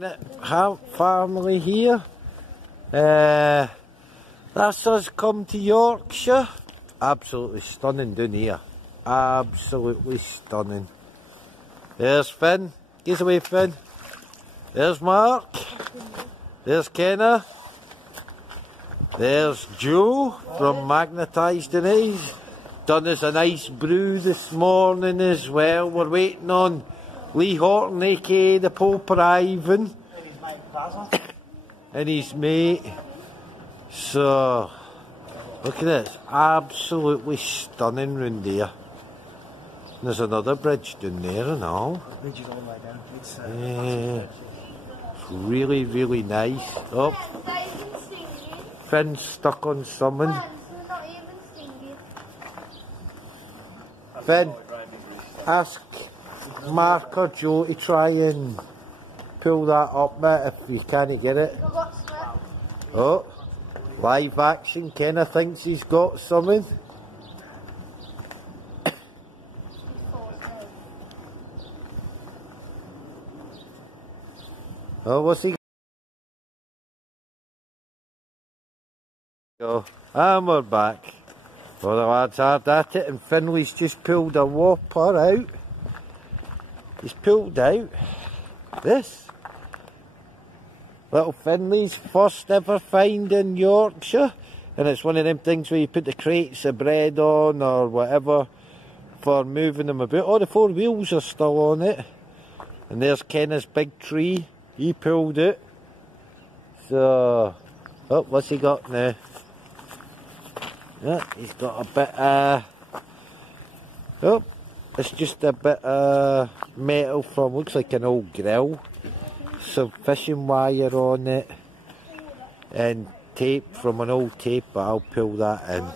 Family here. That's us come to Yorkshire. Absolutely stunning down here. Absolutely stunning. There's Finn. Gaze away, Finn. There's Mark. There's Kenna. There's Joe from Magnetised and He's done us a nice brew this morning as well. We're waiting on Lee Horton, aka the Pope, arriving. And his mate. So, look at this. Absolutely stunning round here. There's another bridge down there and all. The bridge is all the way down. It's, yeah. It's really, really nice. Oh. Finn's stuck on something. Finn, ask Marc or Joe to try and pull that up, mate, if you can't get it. Oh, live action. Kenna thinks he's got something. Oh, what's he? Go. And we're back. Well, the lads hard at it, and Finley's just pulled a whopper out. He's pulled out this. Little Finley's first ever find in Yorkshire. And it's one of them things where you put the crates of bread on or whatever for moving them about. Oh, the four wheels are still on it. And there's Kenna's big tree. He pulled it. So, oh, what's he got now? Yeah, he's got a bit oh, it's just a bit of metal from, looks like an old grill. Some fishing wire on it. And tape from an old tape, but I'll pull that in.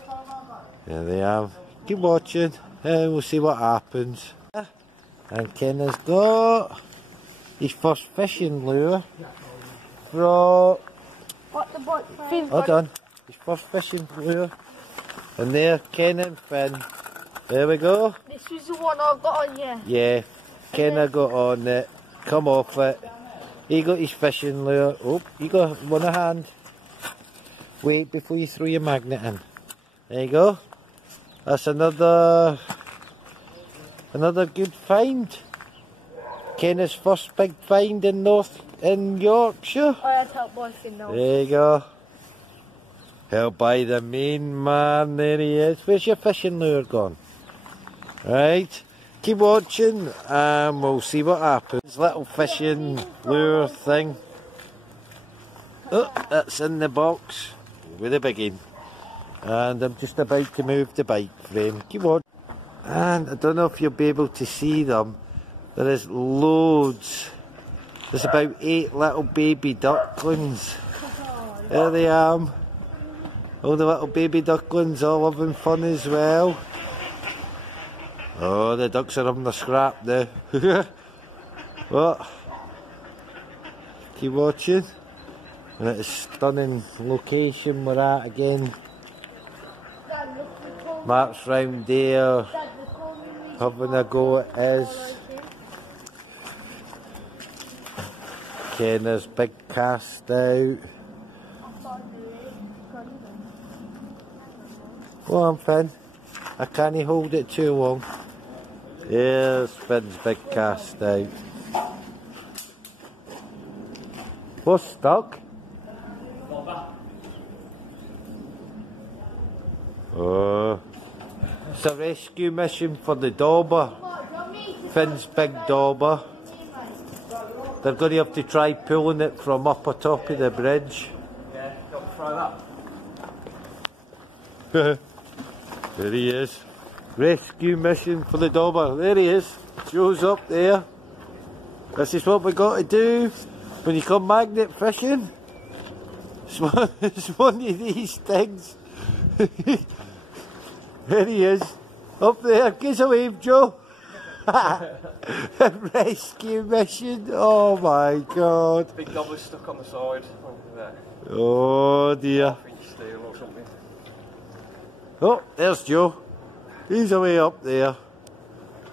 There they are. Keep watching and we'll see what happens. And Kenna's got his first fishing lure from... Hold on. His first fishing lure. And there, Kenna and Finn. There we go. This was the one I got on, yeah. Yeah, Kenna got on it. Come off it. He got his fishing lure. Oh, you got one in hand. Wait before you throw your magnet in. There you go. That's another good find. Kenna's first big find in Yorkshire. I had help by Finn now. There you go. Held by the main man, there he is. Where's your fishing lure gone? Right, keep watching and we'll see what happens. Little fishing lure thing. Oh, that's in the box with a biggin. And I'm just about to move the bike frame. Keep watching. And I don't know if you'll be able to see them. There is loads. There's about 8 little baby ducklings. There they are. All the little baby ducklings all having fun as well. Oh, the ducks are having a scrap now. What? Keep watching. And it's a stunning location we're at again. Mark's round there having a go at his. Kenna's big cast out. Go on, Finn. I can't hold it too long. There's Finn's big cast out. What's stuck? Oh. It's a rescue mission for the dauber. Finn's big dauber. They're going to have to try pulling it from up atop of the bridge. yeah, got to throw There he is. Rescue mission for the dauber. There he is. Joe's up there. This is what we got to do when you come magnet fishing. It's one of these things. There he is. Up there. Give us a wave, Joe. A rescue mission. Oh my God. Big gobber stuck on the side. Oh dear. Steel or something. Oh, there's Joe. He's away up there.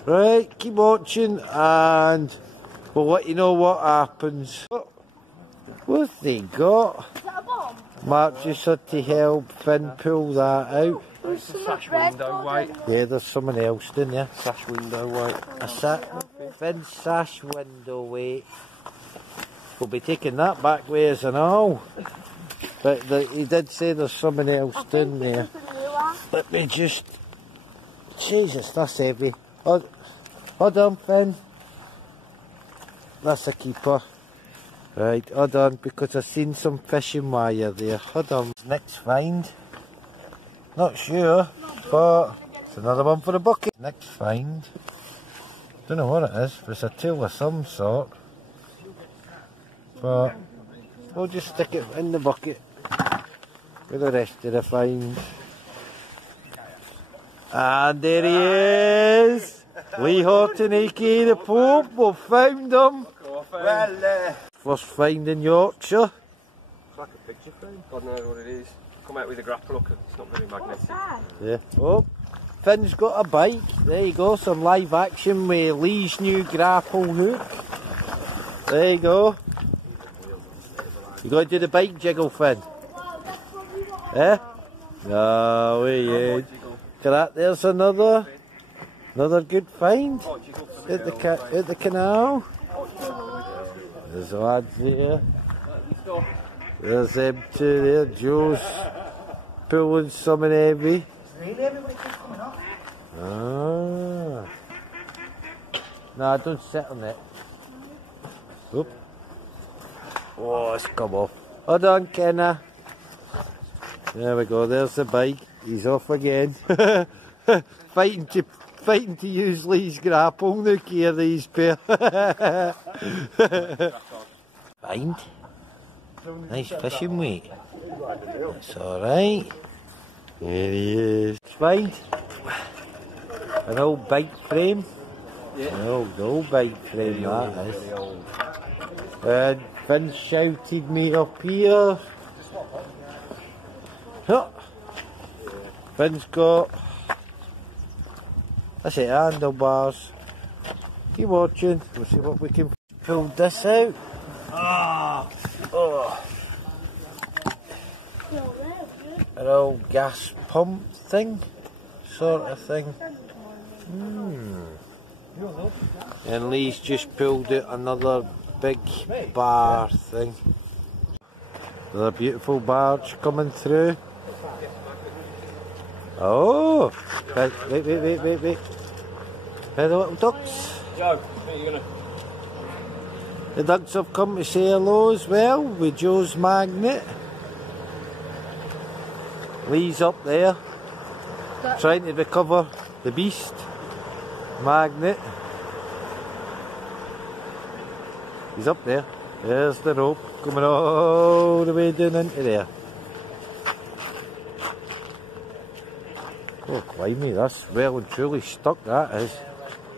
Right, keep watching and we'll let you know what happens. Oh, What they got? Is that a bomb? Mark just had to help Finn pull that out. There's The some sash red window, on wait. it. Yeah, there's someone else, didn't you? Sash window, wait. Finn's sash window, wait. We'll be taking that back ways and all. But he did say there's someone else in there. Let me just... Jesus, that's heavy. Hold on, Finn. That's a keeper. Right, hold on, because I've seen some fishing wire there. Hold on. Next find. Not sure, but it's another one for the bucket. Next find. Don't know what it is, but it's a tail of some sort. But we'll just stick it in the bucket with the rest of the find. And there he is! Lee Horton, aka the Pope. We've found him. Well, First find in Yorkshire. it's like a picture frame. God knows what it is. Come out with a grapple hook, it's not very magnetic. Yeah. Oh, Finn's got a bike. There you go, some live action with Lee's new grapple hook. There you go. You got to do the bike jiggle, Finn. Eh? No, we ain't. Look at that, there's another good find at the canal. There's lads there. There's them two there. Joe's pulling something heavy. Ah. No, don't sit on it. Oop. Oh, it's come off. Hold on, Kenna. There we go, there's the bike. He's off again. fighting to use Lee's grapple hook here, these pair. Find. Nice fishing weight. It's alright. There he is. Find. An old bike frame. Yeah. An old bike frame that is. And Finn shouted me up here. Oh. Finn's got, that's it, handlebars. Keep watching, we'll see what we can pull this out. Oh. An old gas pump thing, sort of thing. And Lee's just pulled out another big bar thing. Another beautiful barge coming through. Oh! Wait. Hey, the little ducks. Joe, are you gonna... The ducks have come to say hello as well with Joe's magnet. Lee's up there trying to recover the beast magnet. He's up there. There's the rope coming all the way down into there. Oh, blimey, that's well and truly stuck, that is.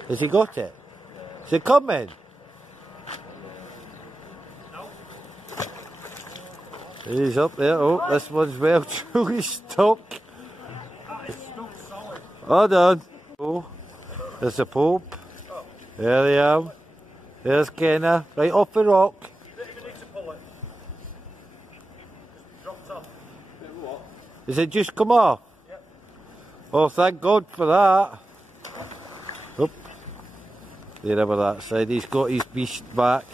Has he got it? Is it coming? He's up there. Oh, this one's well and truly stuck. Hold on. Oh, there's the Pope. There they are. There's Kenna, right off the rock. Is it just come off? Yep. Oh, thank God for that. Oop. There over that side, he's got his beast back.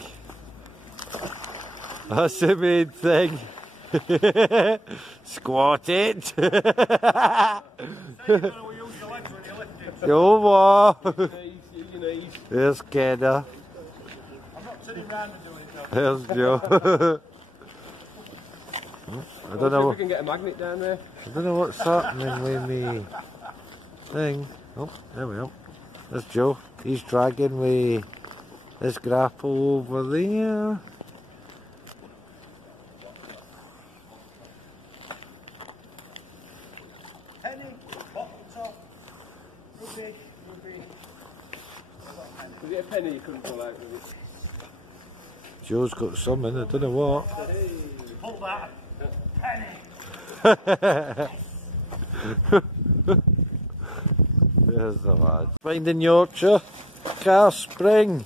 That's the main thing. Squat it. Go on. There's Kenna. There's Joe. I don't know. If we can get a magnet down there. I don't know what's happening with me thing. Oh, there we go. There's Joe. He's dragging with his grapple over there. Penny, bottom top, rubbish. Was it a penny you couldn't pull out with it? Joe's got something, I don't know what. Hey. Pull that. Penny. There's the lad. Finding Yorkshire, Car Spring.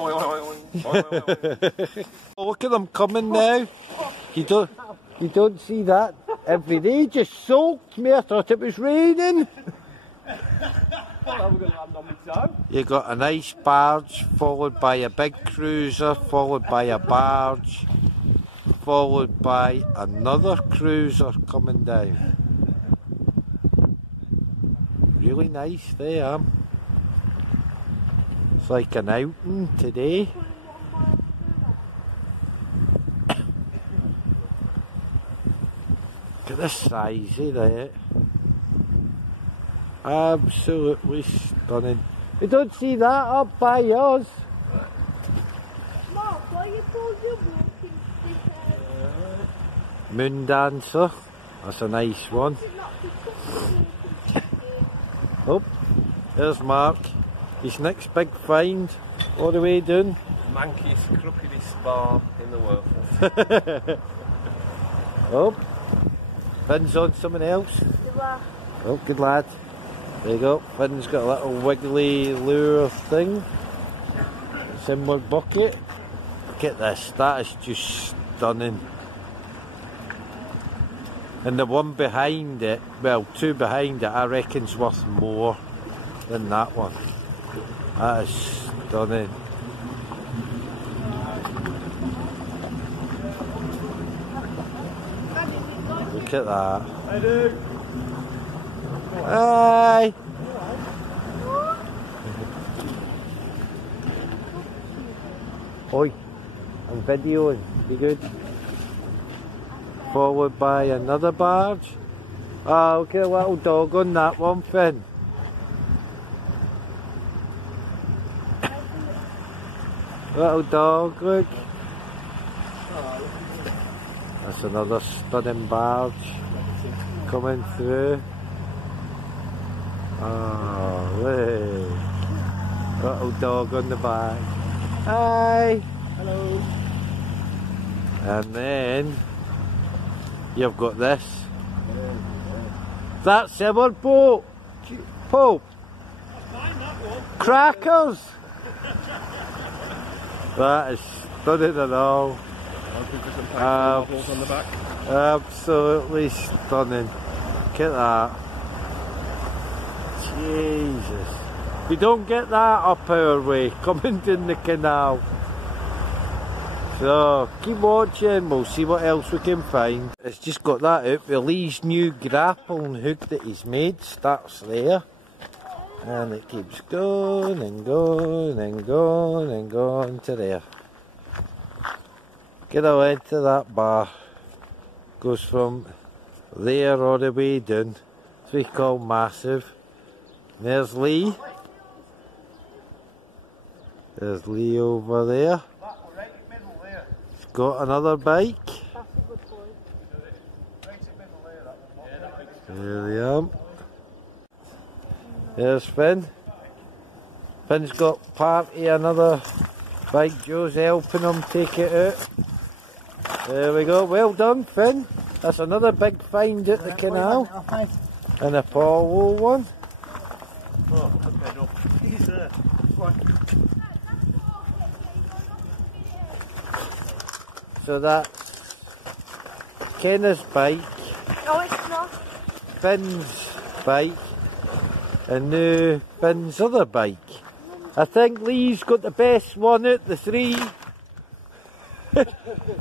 Oi, oi, oi, oi. Oi, oi, oi. Oh, look at them coming now. You don't see that every day. Just soaked me. I thought it was raining. Well, we're going to land on my toe. You got a nice barge, followed by a big cruiser, followed by a barge, followed by another cruiser coming down. Really nice they are. It's like an outing today. Look at the size of that. Absolutely stunning. You don't see that up by us. Mark, why you called you walking stick? Moon dancer. That's a nice one. Oh, there's Mark. His next big find. What are we doing? Mankiest, crookedest bar in the world. Oh, Finn's on someone else. Wow. Oh, good lad. There you go. Finn's got a little wiggly lure thing. Similar bucket. Look at this. That is just stunning. And the one behind it, well, two behind it, I reckon's worth more than that one. That is stunning. Look at that. I do. Hi. Oi, I'm videoing. Be good. Followed by another barge. Oh, look at a little dog on that one, Finn. Little dog, look. That's another stunning barge coming through. Oh, look. Little dog on the back. Hi. Hello. And then you've got this. That's our boat. Pope. Crackers. That is stunning and all. On the back. Absolutely stunning. Look at that. Jesus. We don't get that up our way, coming in the canal. So, keep watching, we'll see what else we can find. It's just got that out with Lee's new grappling hook that he's made. Starts there. And it keeps going and going and going and going to there. Get away to that bar. Goes from there all the way down. It's what we call massive. And there's Lee. There's Lee over there. He's got another bike. There we are. There's Finn. Finn's got party another bike. Joe's helping him take it out. There we go. Well done, Finn. That's another big find at the canal. An Apollo one. Oh, okay, no. He's there. So that's Kenna's bike, No, it's not. Finn's bike, and now Finn's other bike. I think Lee's got the best one out the three.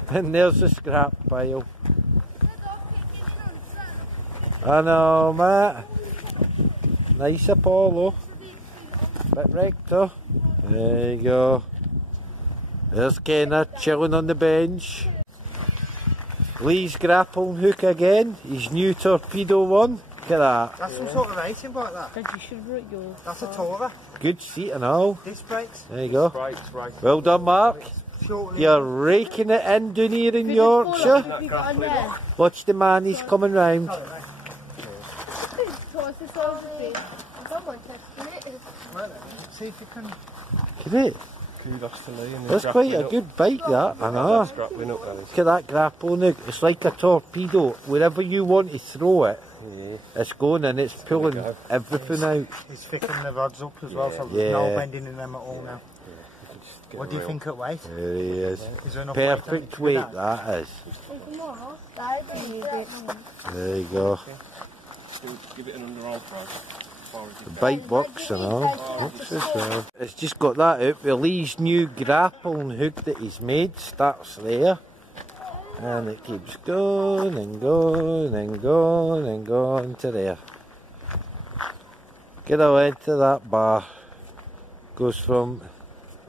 And there's the scrap pile. I know, Matt. Nice Apollo. Bit rector. There you go. There's Kenna chilling on the bench. Lee's grappling hook again. His new torpedo one. Look at that. That's some sort of racing bike, that. And you should root your... That's a Tourer. Good seat and all. Disc brakes. There you go. Right. Well done, Mark. Shortly. You're raking it in down here in Yorkshire. Watch the man, he's coming round. See if you can... Can it? Kudos to Lee. And That's quite a good bite, that. I know. Grappling up, that is. Look at that grappling hook. It's like a torpedo. Wherever you want to throw it, it's going and it's pulling everything out. He's thickening the rods up as well, so Yeah. there's no bending in them at all now. What do you think at weight? There he is. Is there enough Perfect weight weight, on it to do that is. There you go. Give it an underarm fry. The bite works and all. Works as well. It's just got that out with Lee's new grappling hook that he's made. Starts there. And it keeps going and going and going and going to there. Get away to that bar. Goes from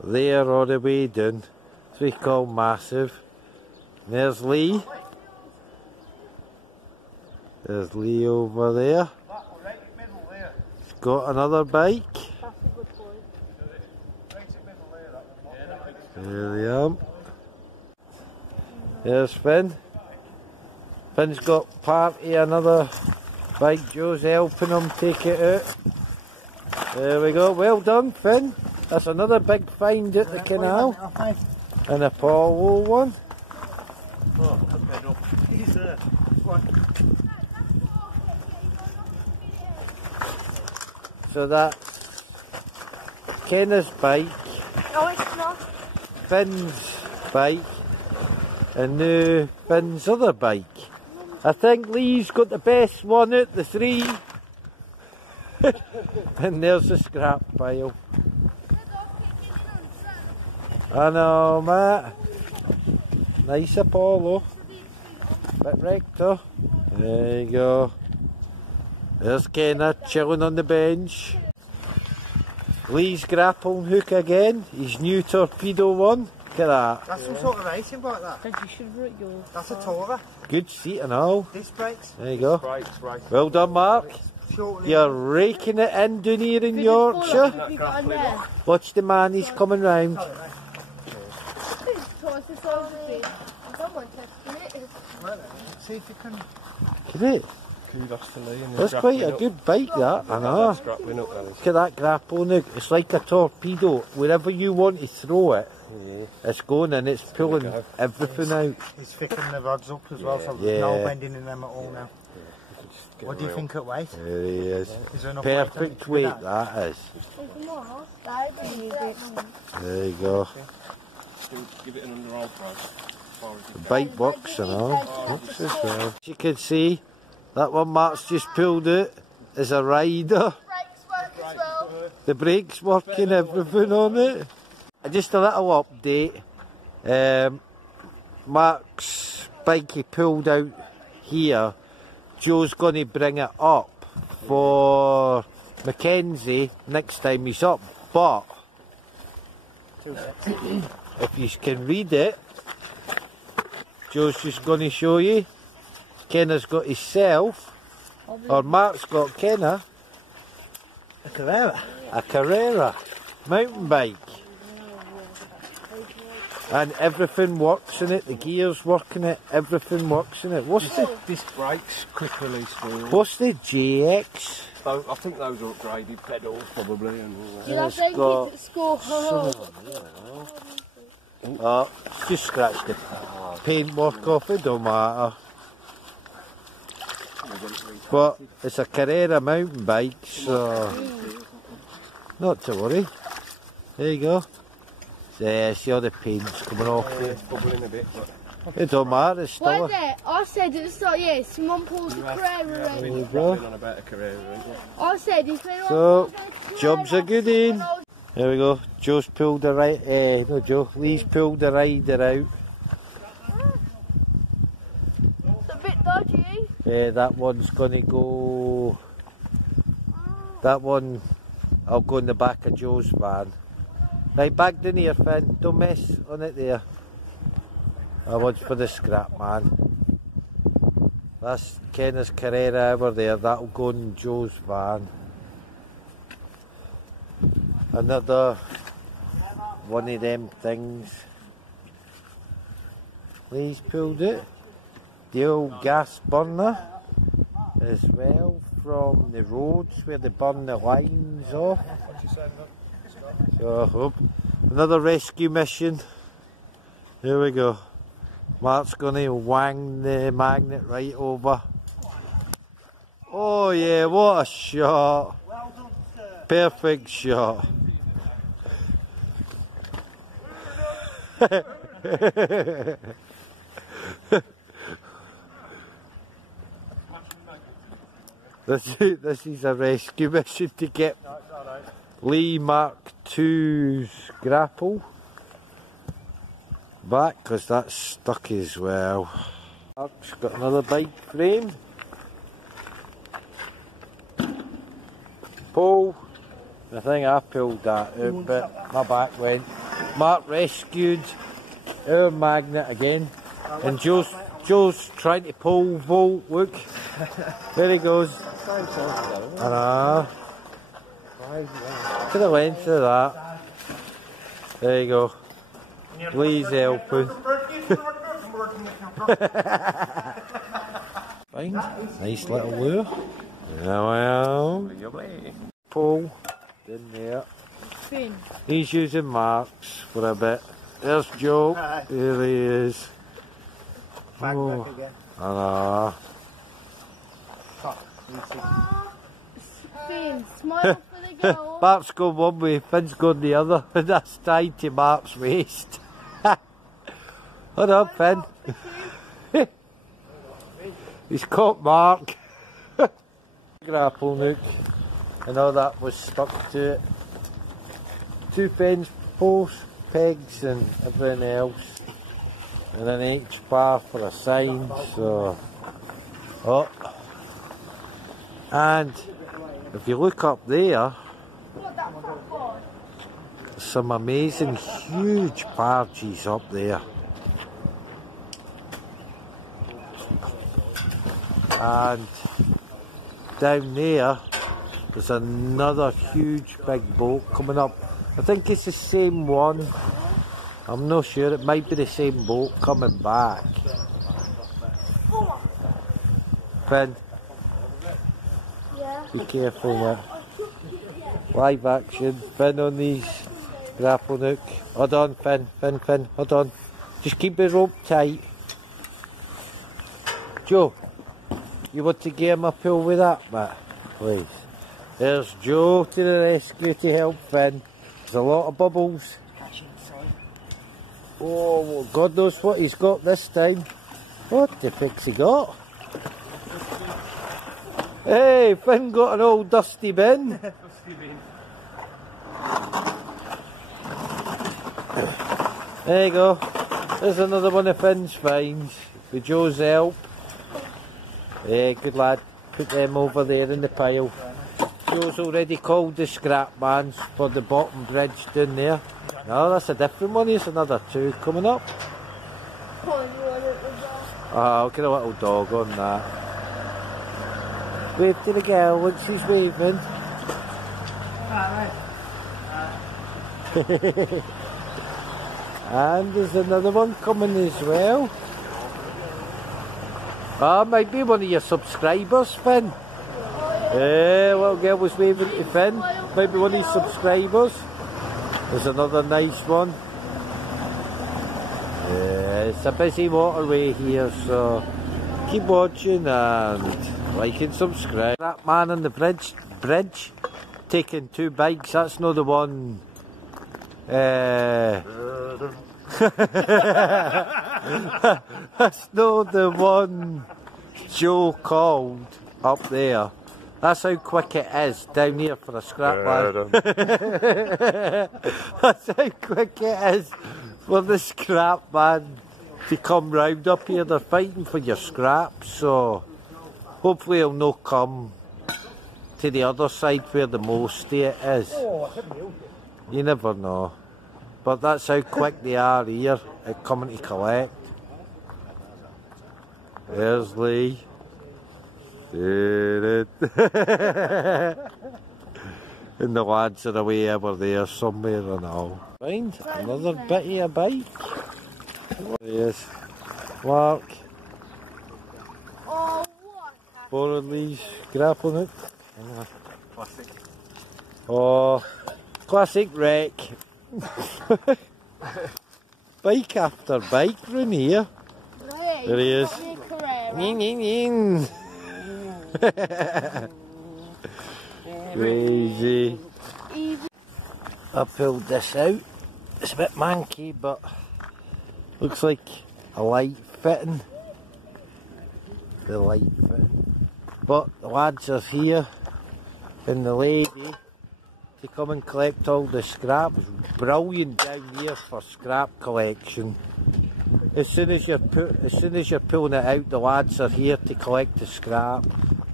there all the way down. That's what we call massive. And there's Lee. There's Lee over there. He's got another bike. There we are. There's Finn. Finn's got party, another bike. Joe's helping him take it out. There we go. Well done, Finn. That's another big find at the canal. An Apollo one. Oh, I'm bed up. He's there. So that's Kenna's bike, No, it's not. Finn's bike, and now Finn's other bike. I think Lee's got the best one out the three. And there's the scrap pile. I know, Matt. Nice Apollo. Bit rector. There you go. There's Kenna chilling on the bench. Lee's grappling hook again. His new torpedo one. Look at that. That's some sort of racing bike, that. I think you should write yours. That's a Tourer. Good seat and all. Disc brakes. There you go. Right. Well done, Mark. Shortly. You're raking it in down here in Yorkshire. Watch the man, he's coming round. See if you can. Look at it. Kudos to Lee. And That's quite a good bite, that. I know. Grappling up, that is. Look at that grappling hook. It's like a torpedo. Wherever you want to throw it, it's going and it's pulling everything out. He's thickening the rods up as well, so there's no bending in them at all now. What do you think at weight? There he is. Is there enough Perfect weight weight, on it to do that is. There you go. Give it an underarm fry. The bite works and all. Works as well. As you can see, that one Mark's just pulled out is a rider. The brakes working, everything on it. Just a little update. Mark's bike he pulled out here. Joe's going to bring it up for Mackenzie next time he's up. But if you can read it, Joe's just going to show you. Kenna's got himself, or Mark's got Kenna, A Carrera. a Carrera mountain bike. And everything works in it, the gears work in it, everything works in it. What's the Disc brakes, quick release wheels. what's the JX? I think those are upgraded pedals probably and all that. Did I It's think got it's score? Oh, just scratch the paintwork off it, don't matter. But it's a Carrera mountain bike, so not to worry. There you go. There, see all the paint's coming off it. It's bubbling a bit, but It don't matter, it's still What's it? I said it's not, yeah, someone pulls the Carrera I out. mean, you you're go. rattling on about a Carrera, ain't you? I said if anyone So, pulls a jobs are good in. There we go. Joe's pulled the right. No, Joe. Lee's pulled the rider out. It's a bit dodgy. That one's gonna go. That one, I'll go in the back of Joe's van. Right, back down here, Finn. Don't mess on it there. That one's for the scrap man. That's Kenna's Carrera over there. That'll go in Joe's van. Another one of them things. Lee's pulled it. The old gas burner as well from the roads where they burn the lines off. So I hope Another rescue mission. Here we go. Mark's going to wang the magnet right over. Oh yeah, what a shot. Well done, sir. Perfect shot. This is a rescue mission to get Lee Marc II's grapple back, because that's stuck as well. Mark's got another bike frame. Pull. I think I pulled that out, but my back went. Mark rescued our magnet again, and Joe's trying to pole vault. Look, there he goes. To the length of that. There you go. Lee's helping. Fine, nice little lure. Yeah, well. Pole in there. Finn. He's using Mark's for a bit. There's Joe. Here he is. Oh, Finn, smile for the girl. Mark's going one way, Finn's going the other, and that's tied to Mark's waist. Hold on, Finn. He's caught Mark. Grapple hook, and all that was stuck to it. 2 fence posts, pegs, and everything else, and an H bar for a sign. So, oh, and if you look up there, some amazing huge barges up there. And down there, there's another huge big boat coming up. I think it's the same one. I'm not sure, it might be the same boat coming back. Finn, Yeah. be careful with live action. Finn on these grapple hook. Hold on, Finn, hold on. Just keep the rope tight. Joe, you want to give him a pull with that, mate? Please. There's Joe to the rescue to help Finn. There's a lot of bubbles. Oh, God knows what he's got this time. What the fuck's he got? Hey, Finn got an old dusty bin. There you go. There's another one of Finn's finds with Joe's help. Yeah, good lad. Put them over there in the pile. Joe's already called the scrap man for the bottom bridge down there. No, that's a different one. Here's another 2 coming up. Oh, look at a little dog on that. Wave to the girl when she's waving. And there's another one coming as well. Ah, might be one of your subscribers, Finn. Yeah, little girl was waving to Finn. Might be one of his subscribers. There's another nice one. Yeah, it's a busy waterway here, so keep watching and like and subscribe. That man on the bridge taking 2 bikes, that's not the one. That's not the one Joe called up there. That's how quick it is down here for a scrap man. That's how quick it is for the scrap man to come round up here. They're fighting for your scraps, so hopefully he'll not come to the other side where the most of it is. You never know. But that's how quick they are here at coming to collect. There's Lee. And the lads are away over there somewhere and all. Find another bitty of bike. There he is. Mark. Oh, what? Borrowed Lee's grappling hook. Classic. Oh, classic wreck. Bike after bike run here. Right. There he is. Crazy. Easy. I pulled this out. It's a bit manky, but looks like a light fitting. The light fitting. But the lads are here, and the lady to come and collect all the scrap. It's brilliant down here for scrap collection. As soon as you're pulling it out, the lads are here to collect the scrap.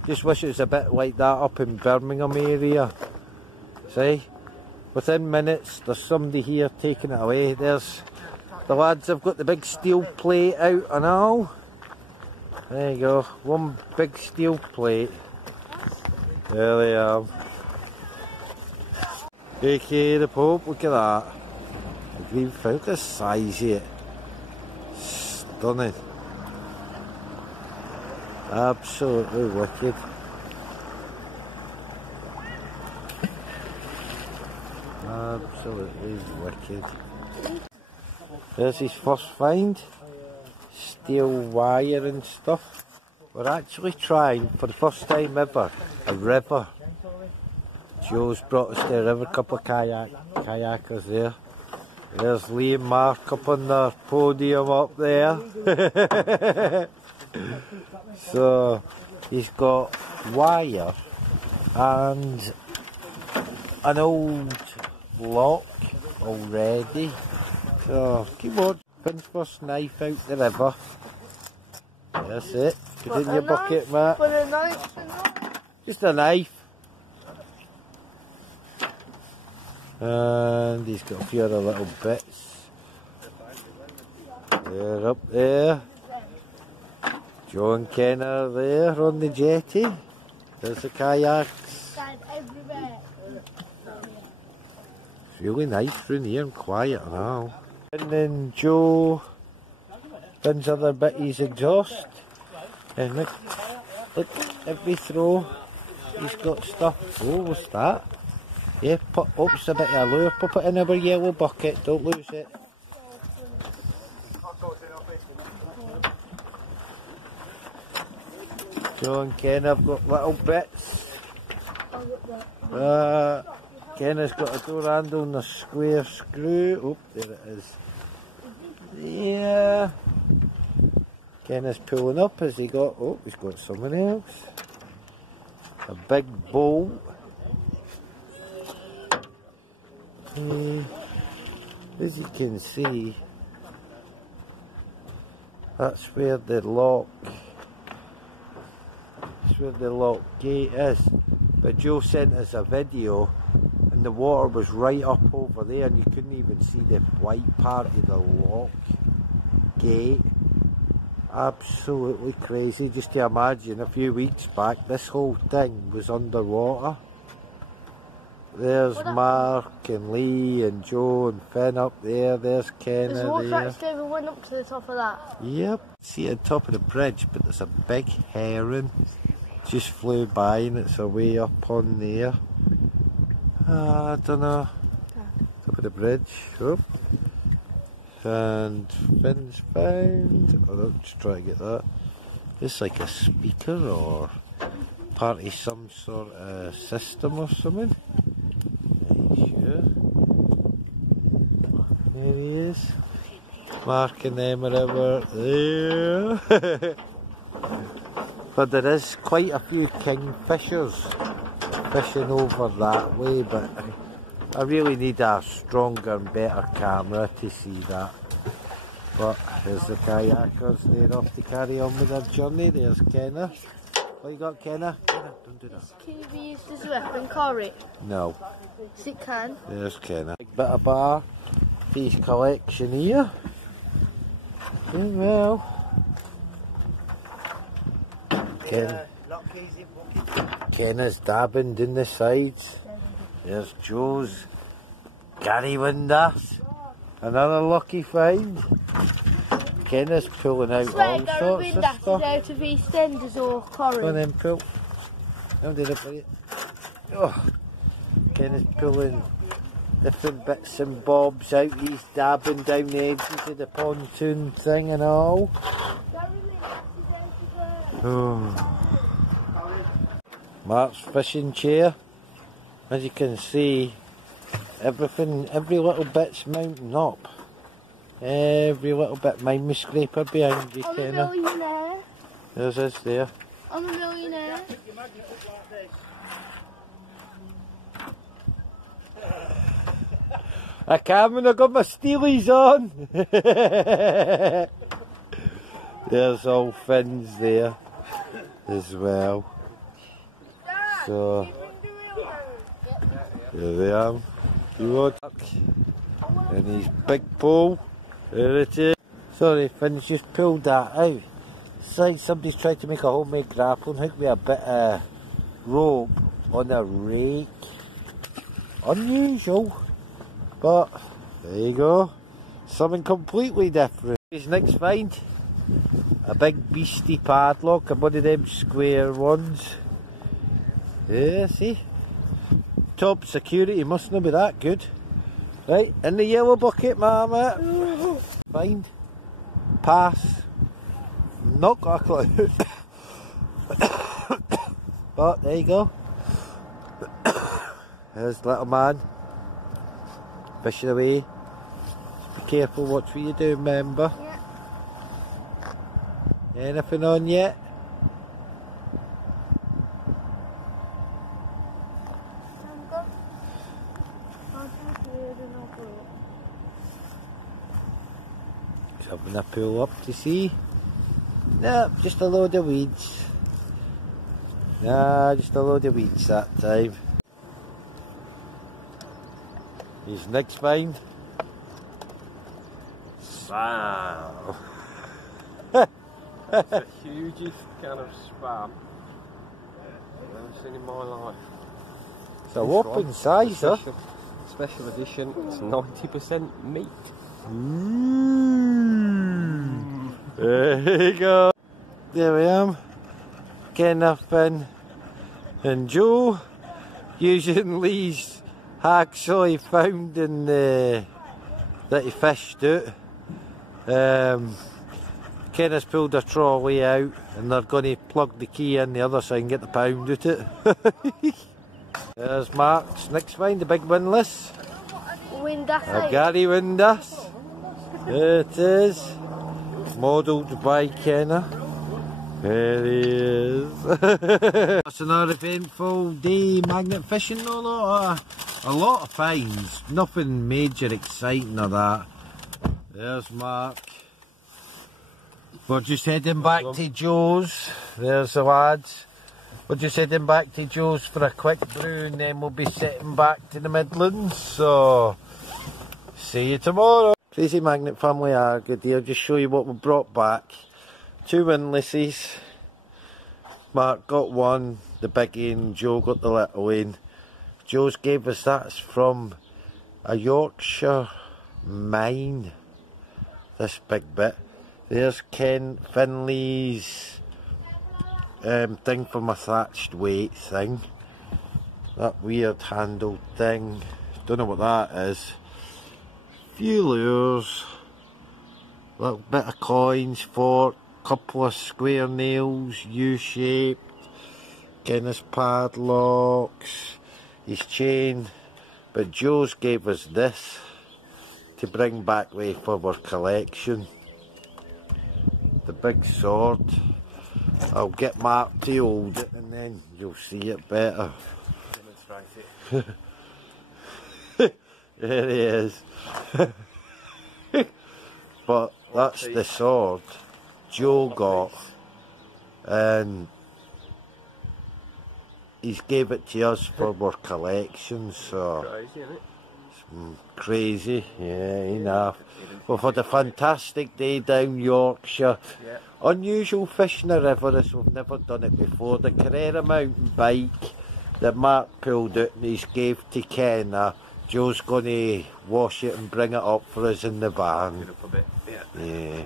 Just wish it was a bit like that up in Birmingham area. See? Within minutes, there's somebody here taking it away. There's the lads have got the big steel plate out and all. There you go, one big steel plate. There they are. AK the Pope, look at that. The green found, look at the size of it. Stunning. Absolutely wicked. Absolutely wicked. There's his first find. Steel wire and stuff. We're actually trying, for the first time ever, a river. Joe's brought us the river, couple of kayakers there. There's Lee and Marc up on the podium up there. So he's got wire and an old lock already. So keep watching. Finn's first knife out the river. That's it. Put it in your bucket, Matt. Put a knife. Just a knife. And he's got a few other little bits. They're up there. Joe and Ken are there on the jetty. There's the kayaks. It's really nice round here and quiet now. And then Joe Finn's other bit his exhaust. And look, every throw he's got stuff. Oh, what's that? Yeah, oops, a bit of a lure. Pop it in our yellow bucket, don't lose it. Joe and Ken have got little bits. Ken has got a door handle and a square screw. Oh, there it is. Yeah. Ken is pulling up. Has he got? Oh, he's got something else. A big bolt. As you can see, that's where the lock. That's where the lock gate is. But Joe sent us a video, and the water was right up over there, and you couldn't even see the white part of the lock gate. Absolutely crazy. Just to imagine, a few weeks back, this whole thing was underwater. There's Marc and Lee and Joe and Finn up there. There's Ken there. There's water actually ever went up to the top of that. Yep. See at the top of the bridge, but there's a big heron. Just flew by and it's away up on there. I don't know. Top of the bridge. Oh. And Finn's found. Oh, look, just try to get that. It's like a speaker or part of some sort of system or something. Sure. There he is. Marc and them are over there. But there is quite a few kingfishers fishing over that way, but I really need a stronger and better camera to see that. But there's the kayakers, they're off to carry on with their journey. There's Kenna. What you got, Kenna? Kenna, don't do that. Can you be used as a weapon, Corey? No. Yes, it can. There's Kenna. Big bit of bar for his collection here. Yeah, well. Kenna's dabbing down the sides. There's Joe's Gary Windass. Another lucky find. Kenna's pulling out all sorts of stuff. Out of EastEnders or Corrie. Go on then, pull. Don't do it for you. Oh. Kenna's pulling different bits and bobs out. He's dabbing down the edges of the pontoon thing and all. Oh. Marc's fishing chair. As you can see, everything, every little bit's mounting up. Every little bit. Mind me scraper behind you, Kenna. I'm a millionaire. There's his there. I'm a millionaire. I can't, I got my steelies on. There's all fins there as well. So there they are. You want and his big pole. There it is. Sorry, Finn's just pulled that out. It's like somebody's tried to make a homemade grappling hook with a bit of rope on a rake. Unusual, but there you go. Something completely different. His next find, a big beastie padlock, and one of them square ones. Yeah, see? Top security must not be that good. Right, in the yellow bucket, mama. Find. Pass. Not got a clue. But there you go. There's the little man. Fishing away. Just be careful, watch what you do, remember. Yeah. Anything on yet? Having a pull up to see. No, just a load of weeds. Nah, just a load of weeds that time. His next find. Wow. That's the hugest can of spam I've ever seen in my life. It's a whopping size, huh? Special edition, it's 90% meat. There you go. There we are. Kenna, Finn and Joe using Lee's hacksaw he found in the that he fished out. Kenna's pulled a trolley out and they're going to plug the key in the other side and get the pound out it. There's Marc's next find, the big windlass. A Gary Windass. There it is. Modelled by Kenna. There he is. It's another eventful day magnet fishing, a lot of finds. Nothing major exciting or that. There's Marc. We're just heading back to Joe's. There's the lads. We're just heading back to Joe's for a quick brew and then we'll be sitting back to the Midlands. So, see you tomorrow. Crazy Magnet Family are good here. Just show you what we brought back. 2 windlasses. Marc got one, the big one. Joe got the little one. Joe's gave us that's from a Yorkshire mine. This big bit. There's Ken Finley's thing for my thatched weight thing. That weird handled thing. Don't know what that is. Few lures. Little bit of coins, fork, couple of square nails, U-shaped. Guinness padlocks. His chain. But Joe's gave us this to bring back way for our collection. The big sword. I'll get Marc to hold it and then you'll see it better. Demonstrate it. There he is. But that's the sword Joe got and he's gave it to us for our collection, so Crazy, isn't it? Crazy, yeah, enough. We've had a fantastic day down Yorkshire. Yeah. Unusual fishing the river as we've never done it before. The Carrera mountain bike that Marc pulled out and he's gave to Kenna. Joe's going to wash it and bring it up for us in the van. Get up a bit. Yeah. Yeah.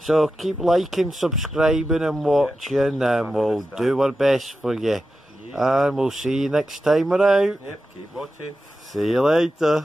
So keep liking, subscribing and watching and we'll do our best for you. And we'll see you next time we're out. Yep, keep watching. See you later.